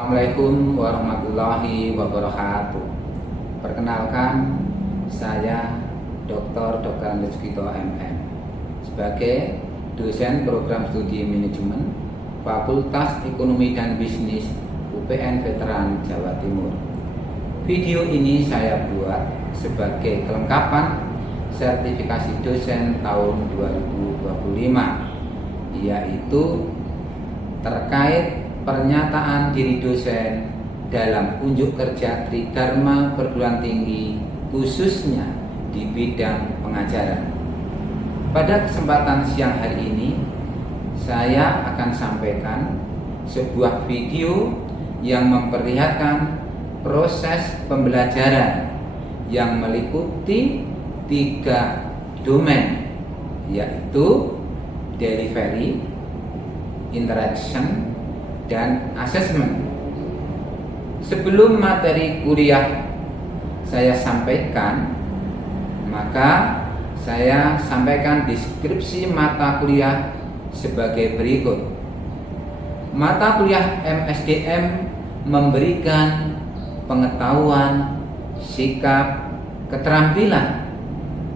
Assalamualaikum warahmatullahi wabarakatuh. Perkenalkan, saya Dr. Andes Gito MM sebagai dosen program studi manajemen Fakultas Ekonomi dan Bisnis UPN Veteran Jawa Timur. Video ini saya buat sebagai kelengkapan sertifikasi dosen tahun 2025, yaitu terkait pernyataan diri dosen dalam unjuk kerja Tridharma Perguruan Tinggi, khususnya di bidang pengajaran. Pada kesempatan siang hari ini, saya akan sampaikan sebuah video yang memperlihatkan proses pembelajaran yang meliputi 3 domain, yaitu delivery, interaction, dan assessment. Sebelum materi kuliah saya sampaikan, maka saya sampaikan deskripsi mata kuliah sebagai berikut. Mata kuliah MSDM memberikan pengetahuan, sikap, keterampilan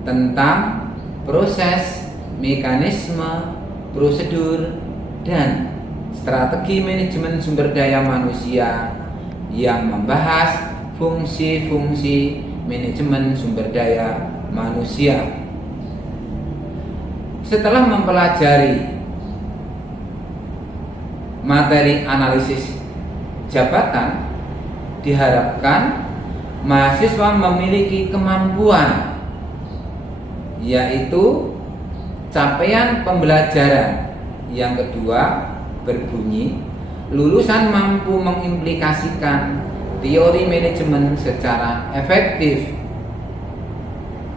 tentang proses, mekanisme, prosedur, dan strategi manajemen sumber daya manusia yang membahas fungsi-fungsi manajemen sumber daya manusia. Setelah mempelajari materi analisis jabatan, diharapkan mahasiswa memiliki kemampuan, yaitu capaian pembelajaran. Yang kedua berbunyi, lulusan mampu mengimplikasikan teori manajemen secara efektif.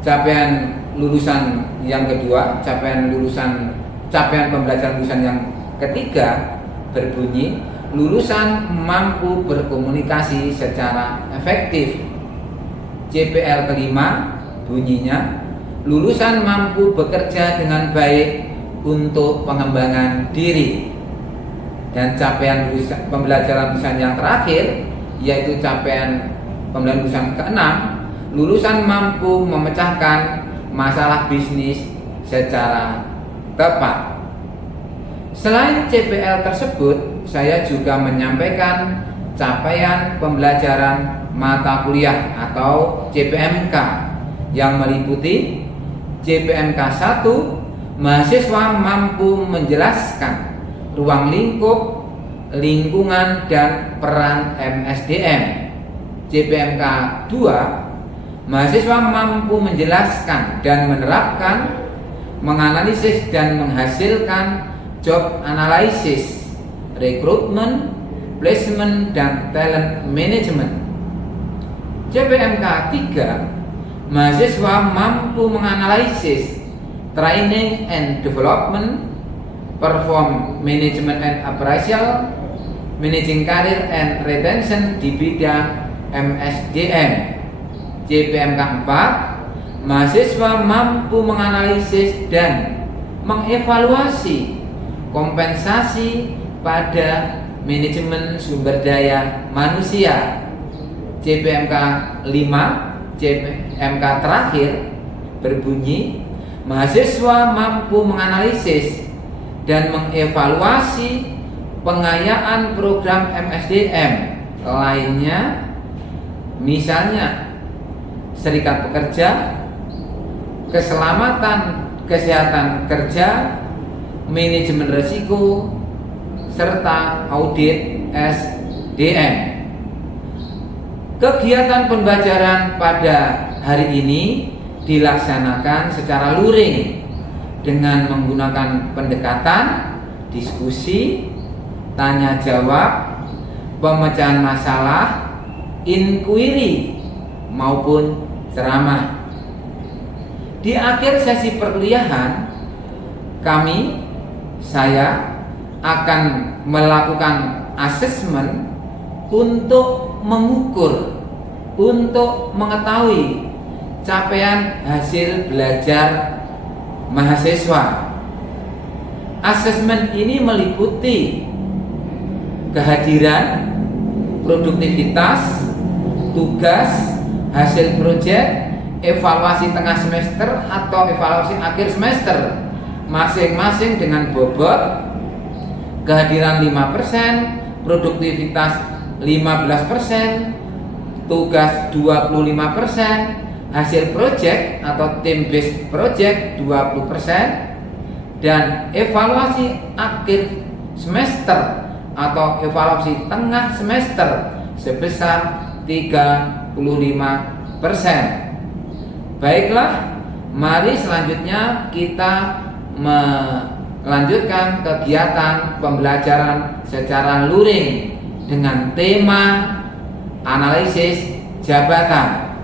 Capaian lulusan yang kedua, capaian pembelajaran lulusan yang ketiga berbunyi, lulusan mampu berkomunikasi secara efektif. CPL kelima bunyinya, lulusan mampu bekerja dengan baik untuk pengembangan diri. Dan capaian pembelajaran lulusan yang terakhir, yaitu capaian pembelajaran lulusan ke-6, lulusan mampu memecahkan masalah bisnis secara tepat. Selain CPL tersebut, saya juga menyampaikan capaian pembelajaran mata kuliah atau CPMK yang meliputi CPMK 1, mahasiswa mampu menjelaskan ruang lingkup, lingkungan, dan peran MSDM. CPMK 2, mahasiswa mampu menjelaskan dan menerapkan, menganalisis dan menghasilkan job analysis, rekrutmen, placement, dan talent management. CPMK 3, mahasiswa mampu menganalisis training and development, perform management and appraisal, managing career and retention di bidang MSDM. CPMK 4, mahasiswa mampu menganalisis dan mengevaluasi kompensasi pada manajemen sumber daya manusia. CPMK 5, CPMK terakhir berbunyi, mahasiswa mampu menganalisis dan mengevaluasi pengayaan program MSDM lainnya, misalnya serikat pekerja, keselamatan kesehatan kerja, manajemen risiko, serta audit SDM. Kegiatan pembelajaran pada hari ini dilaksanakan secara luring dengan menggunakan pendekatan diskusi, tanya jawab, pemecahan masalah, inquiry, maupun ceramah. Di akhir sesi perkuliahan, saya akan melakukan asesmen untuk mengukur, untuk mengetahui capaian hasil belajar mahasiswa. Asesmen ini meliputi kehadiran, produktivitas, tugas, hasil proyek, evaluasi tengah semester atau evaluasi akhir semester, masing-masing dengan bobot kehadiran 5%, produktivitas 15%, tugas 25%, hasil proyek atau team based project 20%, dan evaluasi akhir semester atau evaluasi tengah semester sebesar 35%. Baiklah, mari selanjutnya kita melanjutkan kegiatan pembelajaran secara luring dengan tema analisis jabatan.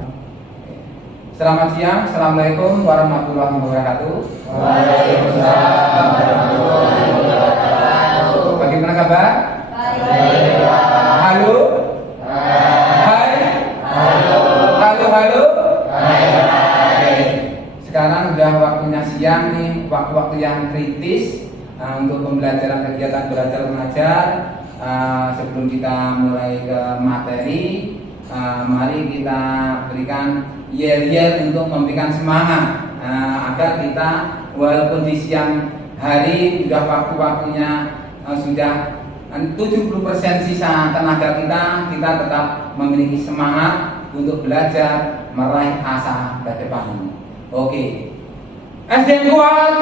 Selamat siang, Assalamualaikum warahmatullahi wabarakatuh. Waalaikumsalam warahmatullahi wabarakatuh. Bagaimana kabar? Baik. Halo? Hai? Halo. Halo, halo? Hai. Sekarang udah waktunya siang nih, waktu-waktu yang kritis untuk pembelajaran kegiatan belajar mengajar. Sebelum kita mulai ke materi, mari kita berikan yel-yel untuk memberikan semangat agar kita walaupun di siang hari sudah waktu-waktunya sudah 70% sisa tenaga kita tetap memiliki semangat untuk belajar meraih asa ke depan. Oke. SDM kuat,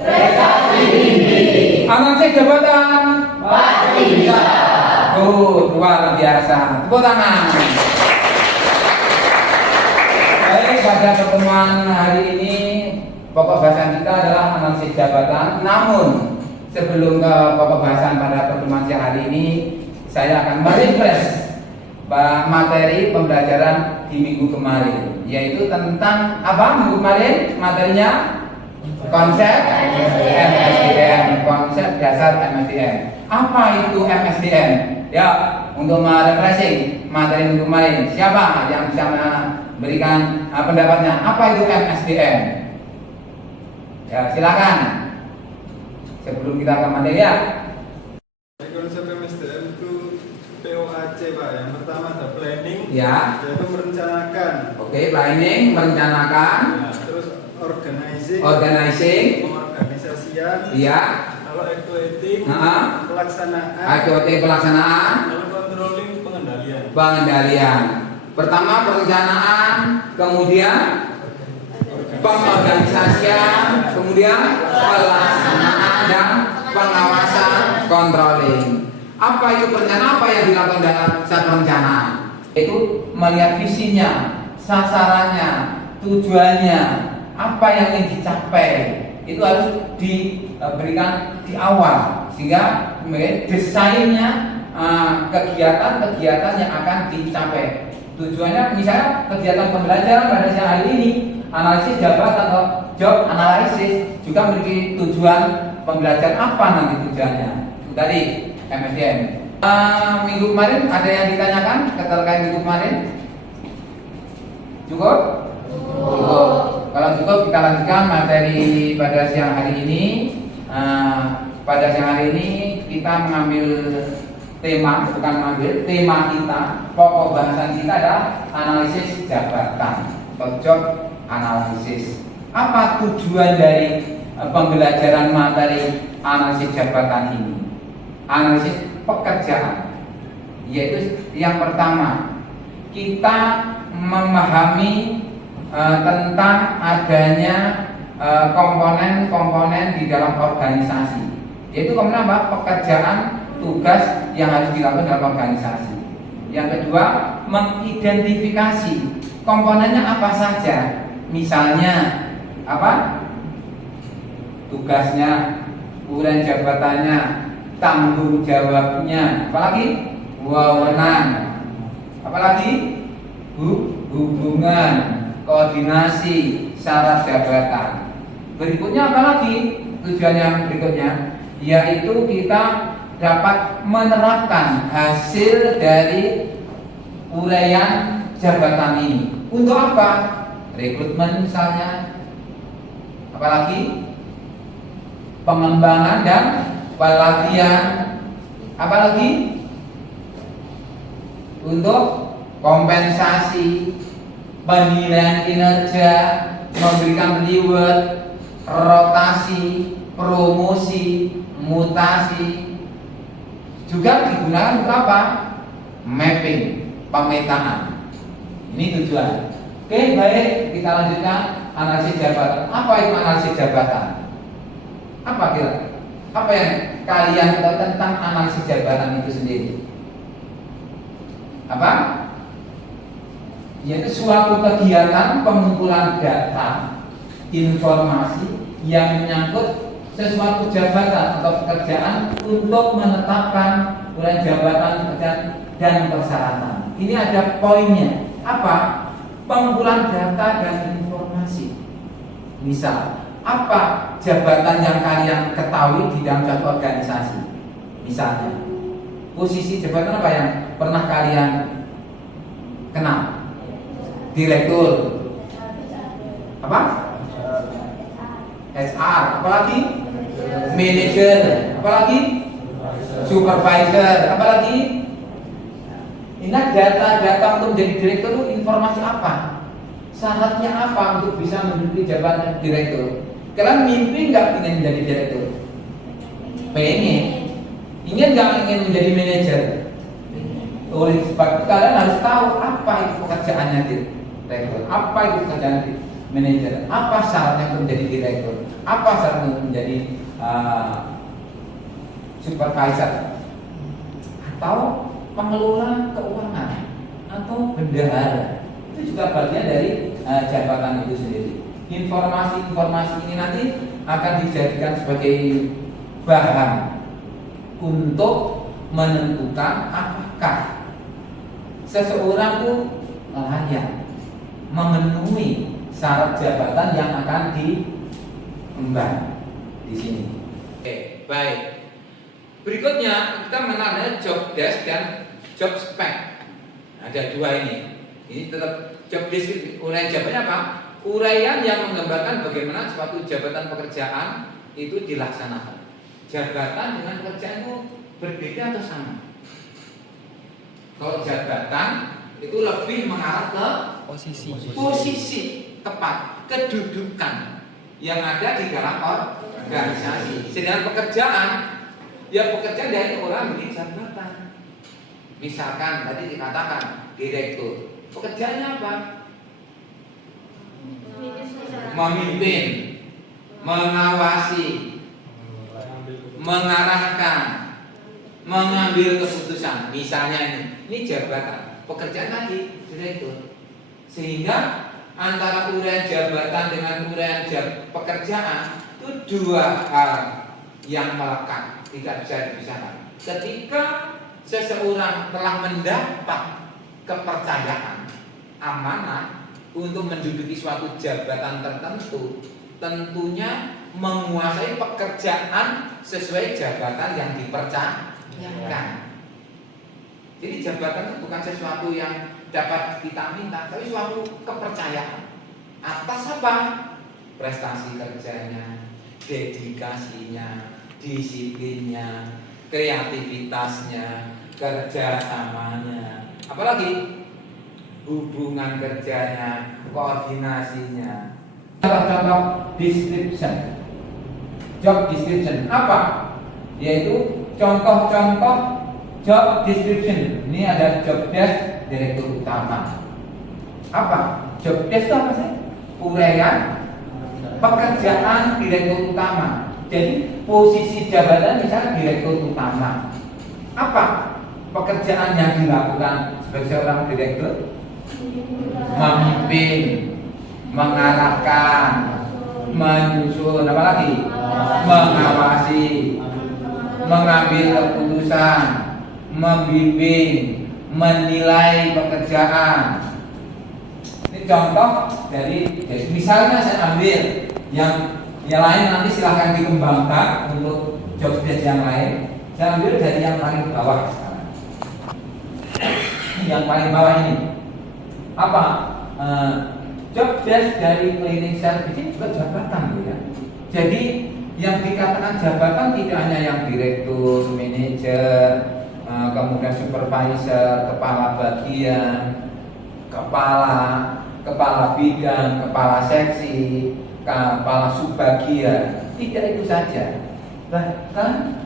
Prestasi tinggi. analisis jabatan, Pasti bisa. luar biasa. Tepuk tangan. Baik, pada pertemuan hari ini pokok bahasan kita adalah analisis jabatan. Namun sebelum ke pokok bahasan pada pertemuan siang hari ini, saya akan merefresh materi pembelajaran di minggu kemarin, yaitu tentang apa minggu kemarin materinya? Konsep MSDM, konsep dasar MSDM. Apa itu MSDM? Ya, untuk merefreshing materi minggu kemarin, siapa yang bisa berikan pendapatnya? Apa itu MSDM? Ya, silakan. Sebelum kita ke materi ya. Konsep MSDM itu POAC Pak. Yang pertama ada planning, Ya. yaitu merencanakan. Oke, planning, merencanakan. Ya, terus organizing, pengorganisasian. Ya. Kalau equating, Heeh. pelaksanaan. Aktivitas pelaksanaan, Lalu controlling, pengendalian. pengendalian. Pertama perencanaan, kemudian pengorganisasian, kemudian pelaksanaan dan pengawasan, controlling. Apa itu perencanaan? Apa yang dilakukan dalam saat perencanaan? Itu melihat visinya, sasarannya, tujuannya, apa yang ingin dicapai. Itu harus diberikan di awal, sehingga desainnya kegiatan-kegiatan yang akan dicapai. Tujuannya misalnya kegiatan pembelajaran pada siang hari ini, analisis jabatan atau job analisis juga memiliki tujuan pembelajaran apa nanti tujuannya. Itu tadi MSDM. Minggu kemarin ada yang ditanyakan terkait minggu kemarin? Cukup? Cukup. Kalau cukup kita lanjutkan materi pada siang hari ini. Pada siang hari ini kita mengambil tema, bukan mengambil tema kita. Pokok bahasan kita adalah analisis jabatan atau job analisis. Apa tujuan dari pembelajaran materi analisis jabatan ini? Analisis pekerjaan, yaitu yang pertama kita memahami tentang adanya komponen-komponen di dalam organisasi, yaitu komponen apa? Pekerjaan, tugas yang harus dilakukan dalam organisasi. Yang kedua, mengidentifikasi komponennya apa saja, misalnya apa? Tugasnya, kemudian jabatannya, tanggung jawabnya, apalagi wewenang, apalagi hubungan, koordinasi, syarat jabatan. Berikutnya apalagi tujuan yang berikutnya, yaitu kita dapat menerapkan hasil dari uraian jabatan ini. Untuk apa? Rekrutmen misalnya, apalagi pengembangan dan pelatihan, apalagi untuk kompensasi, penilaian kinerja, memberikan reward, rotasi, promosi, mutasi. Juga digunakan untuk apa? Mapping, pemetaan. Ini tujuan. Oke, baik, kita lanjutkan analisis jabatan. Apa itu analisis jabatan? Apa kira? Apa yang kalian tahu tentang analisis jabatan itu sendiri? Apa? Yaitu suatu kegiatan pengumpulan data, informasi yang menyangkut sesuatu jabatan atau pekerjaan untuk menetapkan uraian jabatan, pekerjaan, dan persyaratan. Ini ada poinnya. Apa? Pengumpulan data dan informasi. Misal, apa jabatan yang kalian ketahui di dalam suatu organisasi? Misalnya, posisi jabatan apa yang pernah kalian kenal? Direktur. Apa? HR. Apalagi? Manager. Apalagi? Supervisor. Apalagi? Ini data-data untuk menjadi direktur itu informasi apa? Syaratnya apa untuk bisa menduduki jabatan direktur? Kalian mimpi nggak ingin menjadi direktur? Pengen. Ingin nggak ingin menjadi manajer? Oleh sebab itu kalian harus tahu apa itu pekerjaannya direktur, apa itu pekerjaan manajer, apa syaratnya untuk menjadi direktur, apa syaratnya untuk menjadi supervisor, atau pengelola keuangan, atau bendahara. Itu juga bagian dari jabatan itu sendiri. Informasi-informasi ini nanti akan dijadikan sebagai bahan untuk menentukan apakah seseorang itu layak memenuhi syarat jabatan yang akan diemban di sini. Oke, baik. Berikutnya kita mengenal job desk dan job spec. Ada dua ini. Ini tetap job desk, uraian jabatannya apa? Uraian yang menggambarkan bagaimana suatu jabatan pekerjaan itu dilaksanakan. Jabatan dengan pekerjaan itu berbeda atau sama? Kalau jabatan itu lebih mengarah ke posisi tepat, kedudukan yang ada di dalam organisasi. Sedangkan pekerjaan, ya pekerjaan dari orang ini jabatan. Misalkan tadi dikatakan direktur, pekerjaannya apa? Memimpin, mengawasi, mengarahkan, mengambil keputusan. Misalnya ini jabatan, pekerjaan tadi direktur. Sehingga antara uraian jabatan dengan uraian pekerjaan itu dua hal yang melekat, tidak bisa dipisahkan. Ketika seseorang telah mendapat kepercayaan, amanah untuk menduduki suatu jabatan tertentu, tentunya menguasai pekerjaan sesuai jabatan yang dipercayakan. Jadi jabatan itu bukan sesuatu yang dapat kita minta, tapi suatu kepercayaan. Atas apa? Prestasi kerjanya, dedikasinya, disiplinnya, kreativitasnya, kerjasamanya, apalagi hubungan kerjanya, koordinasinya. Contoh description, job description apa? Yaitu contoh-contoh job description. Ini ada job desk direktur utama. Apa? Job desk itu apa sih? Uraian pekerjaan direktur utama. Jadi posisi jabatan misalnya direktur utama. Apa pekerjaan yang dilakukan sebagai seorang direktur? Memimpin, mengarahkan, menyusun, apa lagi? Mengawasi, mengambil keputusan, membimbing, menilai pekerjaan. Ini contoh dari misalnya saya ambil yang lain, nanti silahkan dikembangkan untuk job desk yang lain. Saya ambil dari yang paling bawah sekarang. Yang paling bawah ini apa? Job desk dari cleaning service ini juga jabatan, ya. Jadi yang dikatakan jabatan tidak hanya yang direktur, manajer, kemudian supervisor, kepala bagian, kepala bidang, kepala seksi, kepala subbagian. Tidak itu saja, bahkan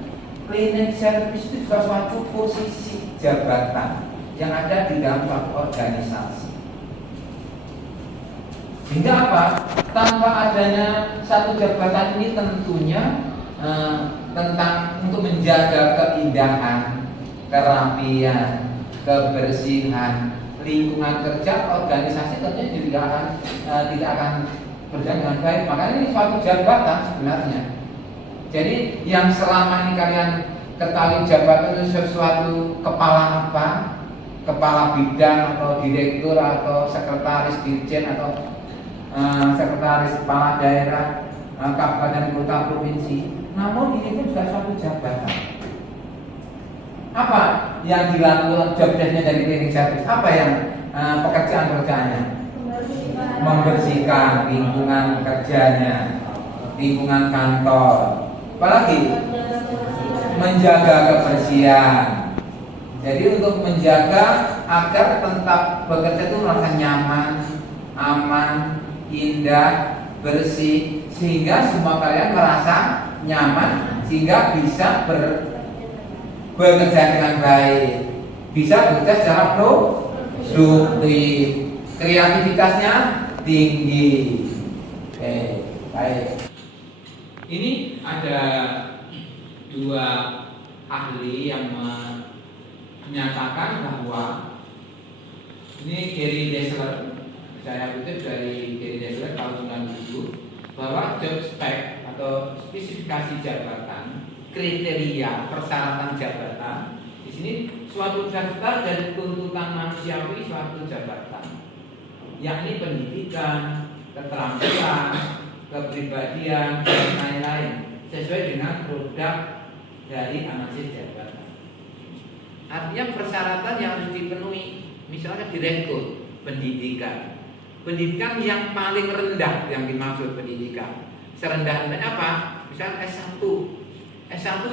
cleaning service itu juga suatu posisi jabatan yang ada di dalam suatu organisasi. Sehingga apa? Tanpa adanya satu jabatan ini tentunya tentang untuk menjaga keindahan, kerapian, kebersihan, lingkungan kerja organisasi tentunya juga tidak akan berjalan dengan baik. Makanya ini suatu jabatan sebenarnya. Jadi yang selama ini kalian ketahui jabatan itu sesuatu kepala apa, kepala bidang atau direktur atau sekretaris dirjen atau sekretaris kepala daerah, kabupaten kota provinsi. Namun ini pun juga suatu jabatan. Apa yang dilakukan job desk-nya dari cleaning service? Apa yang pekerjaan-pekerjaannya? Membersihkan lingkungan kerjanya, lingkungan kantor. Apalagi menjaga kebersihan. Jadi untuk menjaga agar tetap bekerja itu merasa nyaman, aman, indah, bersih, sehingga semua kalian merasa nyaman, sehingga bisa bekerja dengan baik, bisa bekerja secara produktif, kreativitasnya tinggi. Oke, baik. Ini ada dua ahli yang menyatakan bahwa ini Gary Dessler, saya kutip dari Gary Dessler tahun 97, bahwa job spec atau spesifikasi jabatan, kriteria persyaratan jabatan di sini suatu daftar dari tuntutan manusiawi suatu jabatan, yakni pendidikan, keterampilan, kepribadian, dan lain-lain sesuai dengan produk dari analisis jabatan. Artinya persyaratan yang harus dipenuhi, misalnya direktur pendidikan, pendidikan yang paling rendah yang dimaksud pendidikan. Serendah-rendahnya apa? Misalnya S1. S1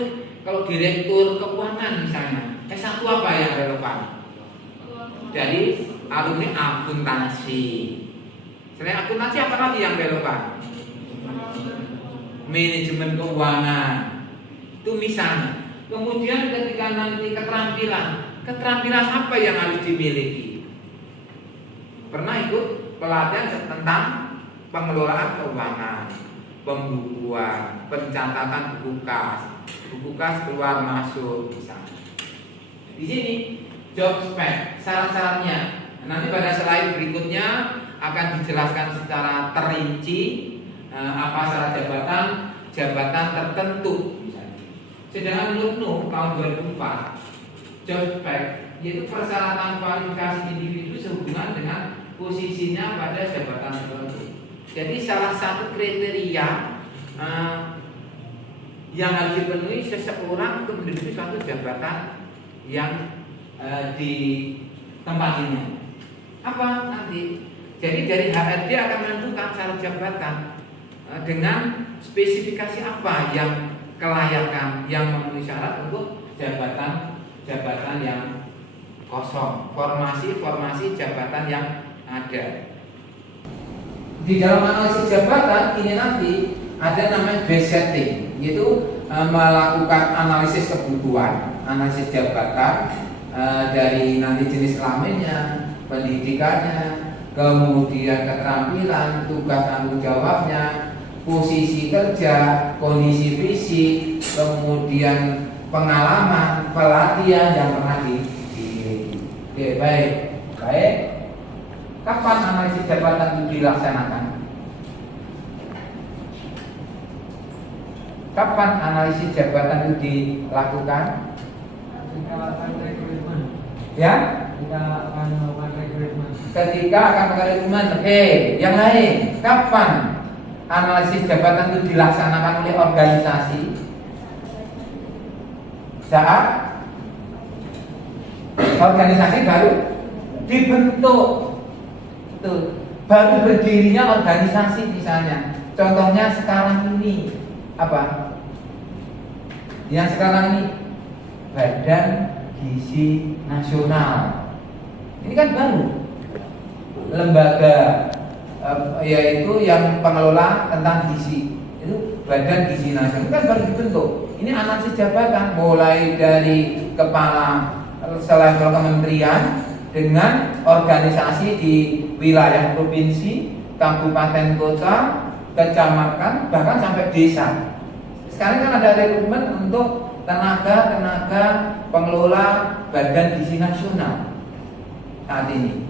kalau direktur keuangan misalnya, S1 apa yang relevan? Jadi alumni akuntansi. Selain akuntansi apa lagi yang relevan? Manajemen keuangan. Itu misalnya. Kemudian ketika nanti keterampilan apa yang harus dimiliki? Pernah ikut pelatihan tentang pengelolaan keuangan, pembukuan, pencatatan buku kas keluar masuk misalnya. Di sini job spec, syarat-syaratnya. Nanti pada slide berikutnya akan dijelaskan secara terinci apa syarat jabatan tertentu. Sedangkan menurut NU tahun 2004, job spec yaitu persyaratan kualifikasi individu sehubungan dengan posisinya pada jabatan tertentu. Jadi salah satu kriteria yang harus dipenuhi seseorang untuk menduduki suatu jabatan yang di tempat ini. Apa nanti? Jadi dari HRD akan menentukan syarat jabatan dengan spesifikasi apa yang kelayakan yang memenuhi syarat untuk jabatan yang kosong, formasi jabatan yang ada. Di dalam analisis jabatan ini nanti ada namanya base setting, yaitu melakukan analisis kebutuhan, analisis jabatan dari nanti jenis kelaminnya, pendidikannya, kemudian keterampilan, tugas tanggung jawabnya, posisi kerja, kondisi fisik, kemudian pengalaman, pelatihan yang pernah dimiliki. Oke, baik. Kapan analisis jabatan itu dilaksanakan? Kapan analisis jabatan itu dilakukan? Ya? Ketika akan melakukan rekrutmen. Oke, yang lain. Kapan analisis jabatan itu dilaksanakan oleh organisasi? Saat organisasi baru dibentuk. Tuh, baru berdirinya organisasi misalnya. Contohnya sekarang ini apa? Yang sekarang ini Badan Gizi Nasional. Ini kan baru lembaga yaitu yang pengelola tentang gizi, itu Badan Gizi Nasional. Ini kan baru dibentuk. Ini analisis jabatan mulai dari kepala selevel kementerian dengan organisasi di wilayah provinsi, kabupaten, kota, kecamatan, bahkan sampai desa. Sekarang kan ada rekrutmen untuk tenaga pengelola Badan Gizi Nasional saat ini.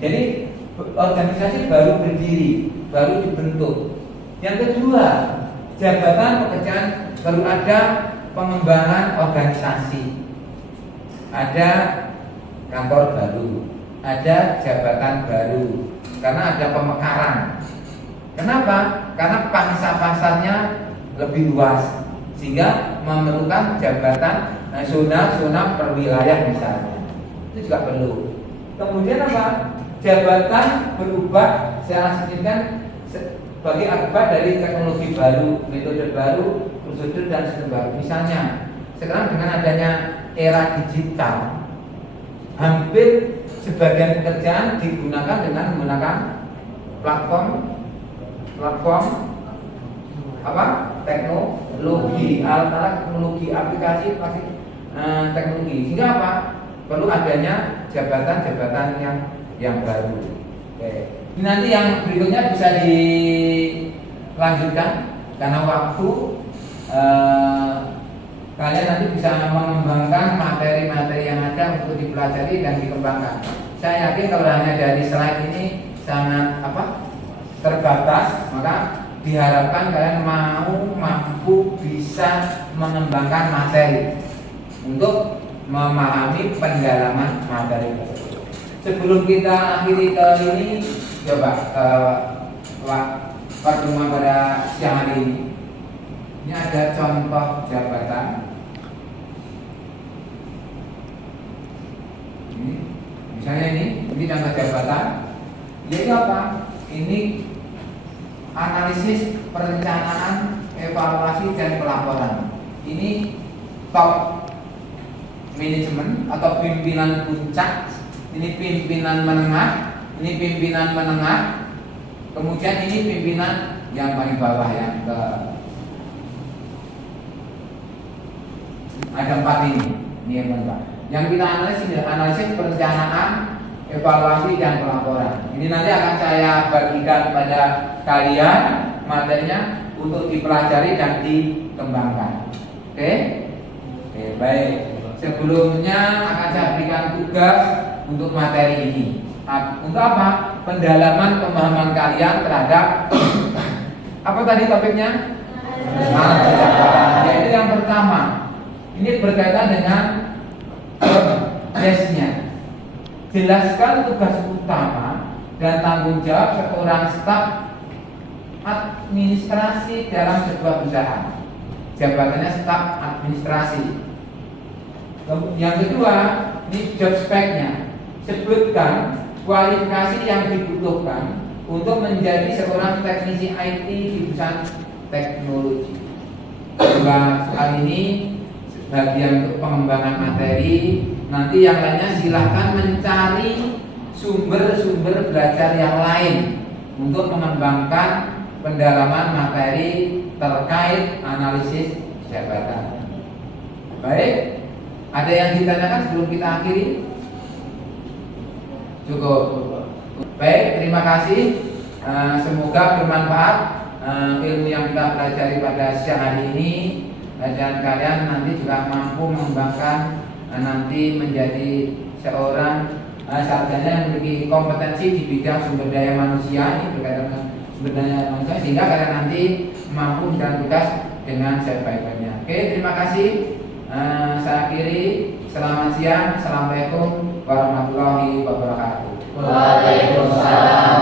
Jadi organisasi baru berdiri, baru dibentuk. Yang kedua, jabatan pekerjaan baru ada, pengembangan organisasi, ada kantor baru, ada jabatan baru, karena ada pemekaran. Kenapa? Karena pangsa pasarnya lebih luas, sehingga memerlukan jabatan nasional, zona per wilayah misalnya. Itu juga perlu. Kemudian apa? Jabatan berubah secara signifikan sebagai akibat dari teknologi baru, metode baru, prosedur dan sistem baru. Misalnya, sekarang dengan adanya era digital, hampir sebagian pekerjaan digunakan dengan menggunakan platform apa? Teknologi, alat-alat teknologi, aplikasi teknologi. Sehingga apa? Perlu adanya jabatan-jabatan yang baru. Oke. Nanti yang berikutnya bisa dilanjutkan karena waktu. Kalian nanti bisa mengembangkan materi-materi yang ada untuk dipelajari dan dikembangkan. Saya yakin kalau hanya dari slide ini sangat terbatas, maka diharapkan kalian mampu bisa mengembangkan materi untuk memahami pendalaman materi tersebut. Sebelum kita akhiri ke ini, coba pertemuan pada siang hari ini. Ini ada contoh jabatan. Misalnya ini contoh jabatan. Jadi apa? Ini analisis, perencanaan, evaluasi dan pelaporan. Ini top manajemen atau pimpinan puncak. Ini pimpinan menengah. Ini pimpinan menengah. Kemudian ini pimpinan yang paling bawah yang ke ada 4 ini yang menengah. Yang kita analisis perencanaan, evaluasi dan pelaporan. Ini nanti akan saya bagikan pada kalian materinya untuk dipelajari dan dikembangkan. Oke, baik. Sebelumnya akan saya berikan tugas untuk materi ini. Untuk apa? Pendalaman pemahaman kalian terhadap apa tadi topiknya? Analisis jabatan. Yaitu yang pertama, ini berkaitan dengan yes-nya. Jelaskan tugas utama dan tanggung jawab seorang staf administrasi dalam sebuah perusahaan. Jabatannya staf administrasi. Yang kedua, ini job spec-nya. Sebutkan kualifikasi yang dibutuhkan untuk menjadi seorang teknisi IT di perusahaan teknologi. Dua soal ini bagian untuk pengembangan materi. Nanti yang lainnya silahkan mencari sumber-sumber belajar yang lain untuk mengembangkan pendalaman materi terkait analisis jabatan. Baik, ada yang ditanyakan sebelum kita akhiri? Cukup. Baik, terima kasih. Semoga bermanfaat ilmu yang kita pelajari pada siang hari ini, dan kalian nanti juga mampu mengembangkan nanti menjadi seorang sarjana yang memiliki kompetensi di bidang sumber daya manusia. Ini berkaitan dengan sumber daya manusia, sehingga kalian nanti mampu menjalankan tugas dengan sebaik-baiknya. Oke, terima kasih. Saya akhiri. Selamat siang. Assalamualaikum warahmatullahi wabarakatuh. Waalaikumsalam.